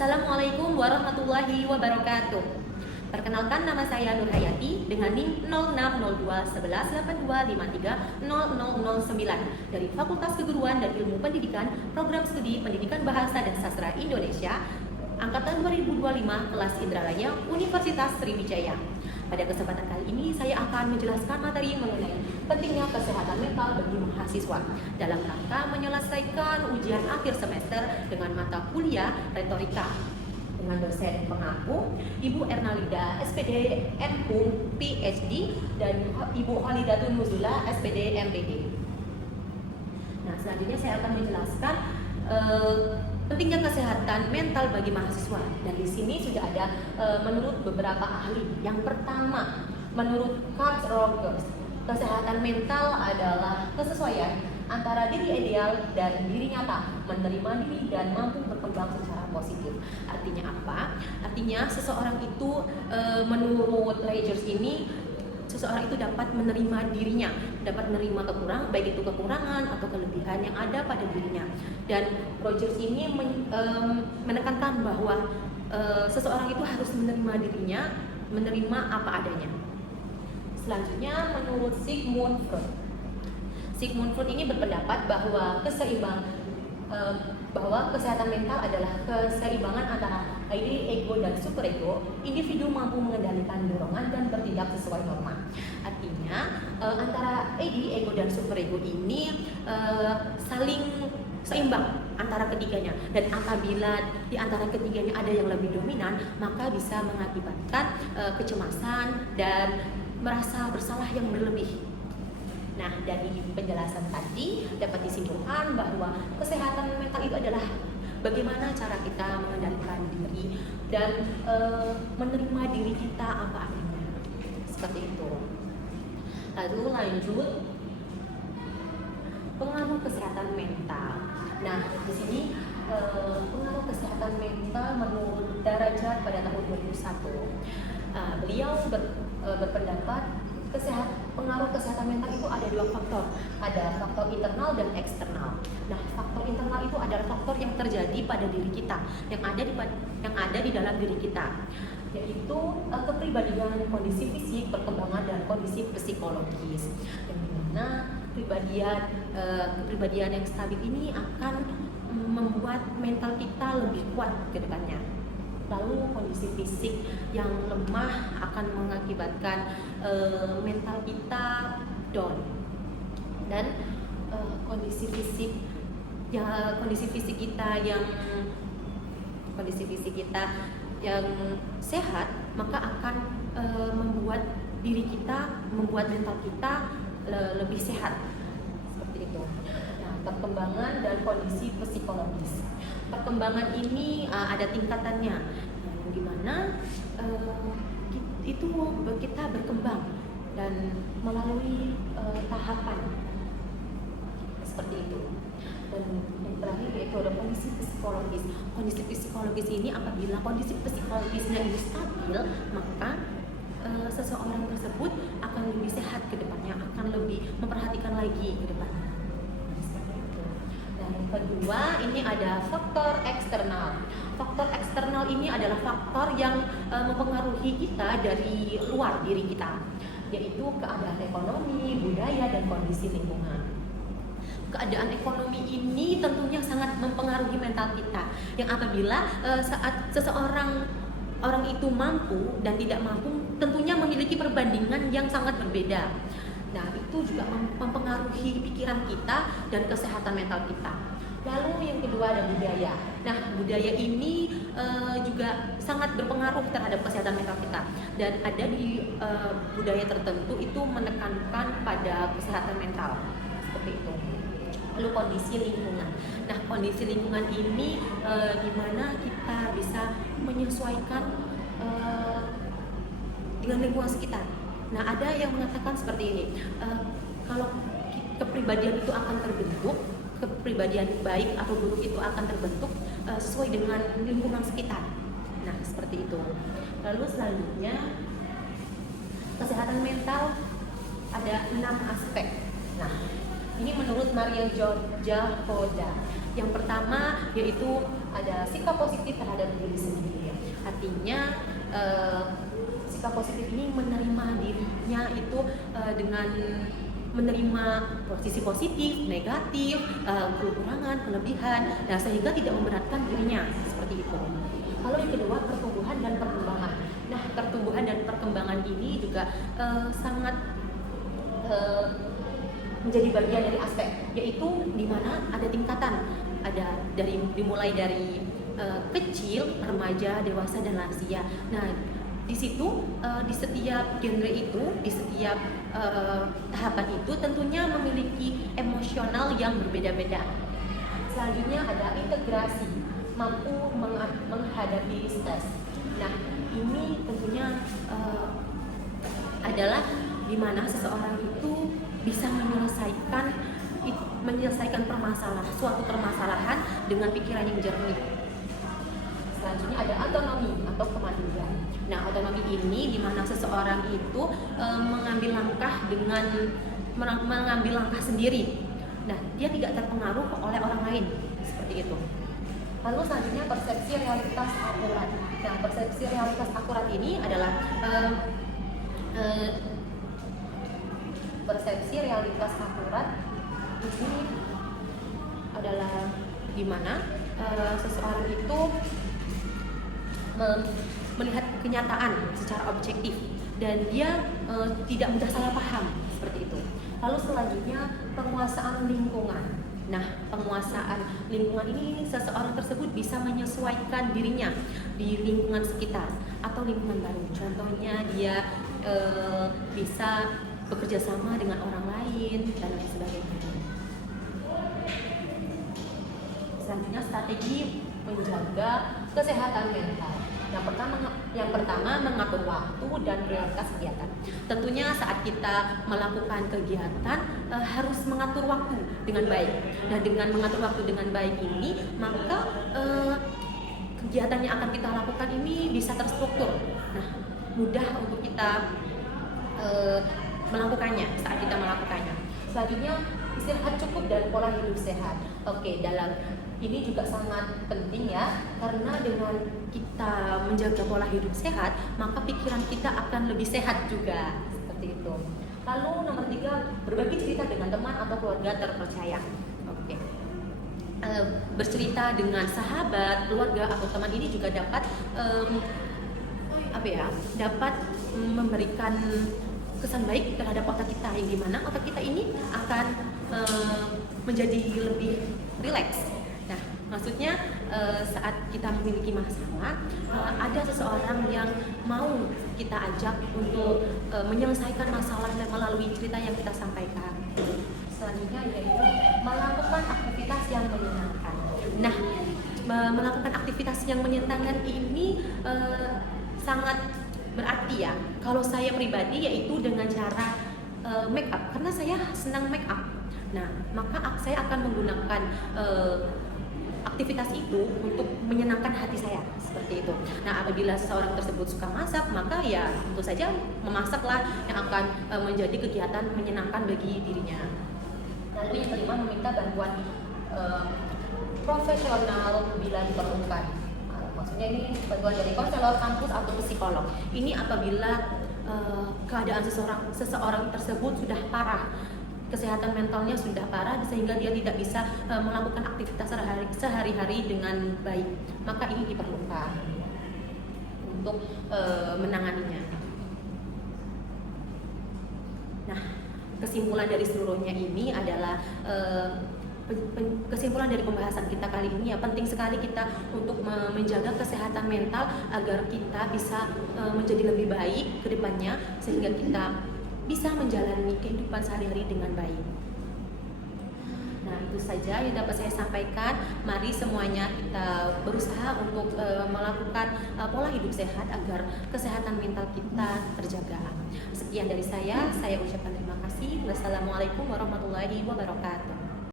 Assalamualaikum warahmatullahi wabarakatuh. Perkenalkan, nama saya Nur Hayati dengan NIM 06021182530009 dari Fakultas Keguruan dan Ilmu Pendidikan, Program Studi Pendidikan Bahasa dan Sastra Indonesia, Angkatan 2025, kelas Indralaya, Universitas Sriwijaya. Pada kesempatan kali ini saya akan menjelaskan materi mengenai pentingnya kesehatan mental bagi mahasiswa dalam rangka menyelesaikan ujian akhir semester dengan mata kuliah retorika dengan dosen pengaku Ibu Ernalida SPD MHum PhD dan Ibu Khalidatun Nuzula SPD MPD. Nah, selanjutnya saya akan menjelaskan pentingnya kesehatan mental bagi mahasiswa, dan di sini sudah ada menurut beberapa ahli. Yang pertama, menurut Carl Rogers, kesehatan mental adalah kesesuaian antara diri ideal dan diri nyata, menerima diri dan mampu berkembang secara positif. Artinya apa? Artinya seseorang itu menurut Rogers ini, seseorang itu dapat menerima dirinya, dapat menerima kekurangan, baik itu kekurangan atau kelebihan yang ada pada dirinya. Dan Rogers ini menekankan bahwa seseorang itu harus menerima dirinya, menerima apa adanya. Selanjutnya, menurut Sigmund Freud. Sigmund Freud ini berpendapat bahwa kesehatan mental adalah keseimbangan antara diri, ego, dan superego. Individu mampu mengendalikan dorongan dan bertindak sesuai norma. Artinya antara ego dan superego ini saling seimbang antara ketiganya, dan apabila di antara ketiganya ada yang lebih dominan, maka bisa mengakibatkan kecemasan dan merasa bersalah yang berlebih. Nah, dari penjelasan tadi dapat disimpulkan bahwa kesehatan mental itu adalah bagaimana cara kita mengendalikan diri dan menerima diri kita apa adanya. Seperti itu. Lalu lanjut, pengaruh kesehatan mental. Nah, di sini pengaruh kesehatan mental menurut Darajat pada tahun 2001. Beliau berpendapat pengaruh kesehatan mental itu ada dua faktor. Ada faktor internal dan eksternal. Nah, faktor internal itu adalah faktor yang terjadi pada diri kita, yang ada di dalam diri kita, yaitu kepribadian, kondisi fisik, perkembangan, dan kondisi psikologis. Yang dimana kepribadian yang stabil ini akan membuat mental kita lebih kuat ke depannya. Lalu kondisi fisik yang lemah akan mengakibatkan mental kita down, dan kondisi fisik kita yang sehat maka akan membuat mental kita lebih sehat. Seperti itu. Nah, perkembangan dan kondisi psikologis. Perkembangan ini ada tingkatannya, di mana itu kita berkembang dan melalui tahapan seperti itu. Dan yang terakhir yaitu ada kondisi psikologis. Kondisi psikologis ini, apabila kondisi psikologisnya ini stabil, maka seseorang tersebut akan lebih sehat ke depannya, akan lebih memperhatikan lagi ke depannya. Yang kedua, ini ada faktor eksternal. Faktor eksternal ini adalah faktor yang mempengaruhi kita dari luar diri kita, yaitu keadaan ekonomi, budaya, dan kondisi lingkungan. Keadaan ekonomi ini tentunya sangat mempengaruhi mental kita, yang apabila saat orang itu mampu dan tidak mampu tentunya memiliki perbandingan yang sangat berbeda. Nah, itu juga mempengaruhi pikiran kita dan kesehatan mental kita. Lalu yang kedua ada budaya. Nah, budaya ini juga sangat berpengaruh terhadap kesehatan mental kita. Dan ada di budaya tertentu itu menekankan pada kesehatan mental. Seperti itu. Lalu kondisi lingkungan. Nah, kondisi lingkungan ini gimana kita bisa menyesuaikan dengan lingkungan sekitar. Nah, ada yang mengatakan seperti ini, kalau kepribadian itu akan terbentuk, kepribadian baik atau buruk itu akan terbentuk sesuai dengan lingkungan sekitar. Nah, seperti itu. Lalu selanjutnya, kesehatan mental ada 6 aspek. Nah, ini menurut Mario Giorgia Hoda. Yang pertama yaitu ada sikap positif terhadap diri sikap positif ini menerima dirinya itu dengan menerima posisi positif, negatif, kekurangan, kelebihan, nah sehingga tidak memberatkan dirinya seperti itu. Lalu yang kedua, pertumbuhan dan perkembangan. Nah, pertumbuhan dan perkembangan ini juga sangat menjadi bagian dari aspek, yaitu di mana ada tingkatan, ada dimulai dari kecil, remaja, dewasa dan lansia. Nah, di situ di setiap genre itu, di setiap tahapan itu tentunya memiliki emosional yang berbeda-beda. Selanjutnya ada integrasi, mampu menghadapi stres. Nah, ini tentunya adalah di mana seseorang itu bisa menyelesaikan suatu permasalahan dengan pikiran yang jernih. Selanjutnya ada otonomi atau kemandirian. Nah, otonomi ini di mana seseorang itu mengambil langkah sendiri. Nah, dia tidak terpengaruh oleh orang lain seperti itu. Lalu selanjutnya persepsi realitas akurat. Nah, persepsi realitas akurat ini adalah persepsi realitas akurat ini adalah di mana seseorang itu melihat kenyataan secara objektif dan dia tidak mudah salah paham seperti itu. Lalu selanjutnya penguasaan lingkungan. Nah, penguasaan lingkungan ini seseorang tersebut bisa menyesuaikan dirinya di lingkungan sekitar atau lingkungan baru. Contohnya dia bisa bekerja sama dengan orang lain dan lain sebagainya. Selanjutnya strategi menjaga kesehatan mental. Yang pertama mengatur waktu dan prioritas kegiatan. Tentunya saat kita melakukan kegiatan harus mengatur waktu dengan baik. Nah, dengan mengatur waktu dengan baik ini, maka kegiatan yang akan kita lakukan ini bisa terstruktur. Nah, mudah untuk kita melakukannya saat kita melakukannya. Selanjutnya istirahat cukup dan pola hidup sehat. Oke, dalam ini juga sangat penting ya, karena dengan kita menjaga pola hidup sehat, maka pikiran kita akan lebih sehat juga, seperti itu. Lalu nomor 3, berbagi cerita dengan teman atau keluarga terpercaya. Oke. Bercerita dengan sahabat, keluarga atau teman ini juga dapat dapat memberikan kesan baik terhadap otak kita, yang dimana otak kita ini akan menjadi lebih rileks. Nah, maksudnya saat kita memiliki masalah, ada seseorang yang mau kita ajak untuk menyelesaikan masalah melalui cerita yang kita sampaikan. Selanjutnya yaitu melakukan aktivitas yang menyenangkan. Nah, melakukan aktivitas yang menyenangkan ini sangat berarti ya. Kalau saya pribadi yaitu dengan cara make up, karena saya senang make up. Nah, maka saya akan menggunakan aktivitas itu untuk menyenangkan hati saya, seperti itu. Nah, apabila seseorang tersebut suka masak, maka ya tentu saja memasaklah yang akan menjadi kegiatan menyenangkan bagi dirinya. Lalu yang kelima, meminta bantuan profesional bila diperlukan. Maksudnya ini bantuan dari konselor kampus atau psikolog. Ini apabila keadaan seseorang tersebut sudah parah, kesehatan mentalnya sudah parah sehingga dia tidak bisa melakukan aktivitas sehari-hari dengan baik, maka ini diperlukan untuk menanganinya. Nah, kesimpulan dari seluruhnya ini adalah kesimpulan dari pembahasan kita kali ini ya, penting sekali kita untuk menjaga kesehatan mental agar kita bisa menjadi lebih baik ke depannya, sehingga kita bisa menjalani kehidupan sehari-hari dengan baik. Nah, itu saja yang dapat saya sampaikan. Mari semuanya kita berusaha untuk melakukan pola hidup sehat agar kesehatan mental kita terjaga. Sekian dari saya ucapkan terima kasih. Wassalamualaikum warahmatullahi wabarakatuh.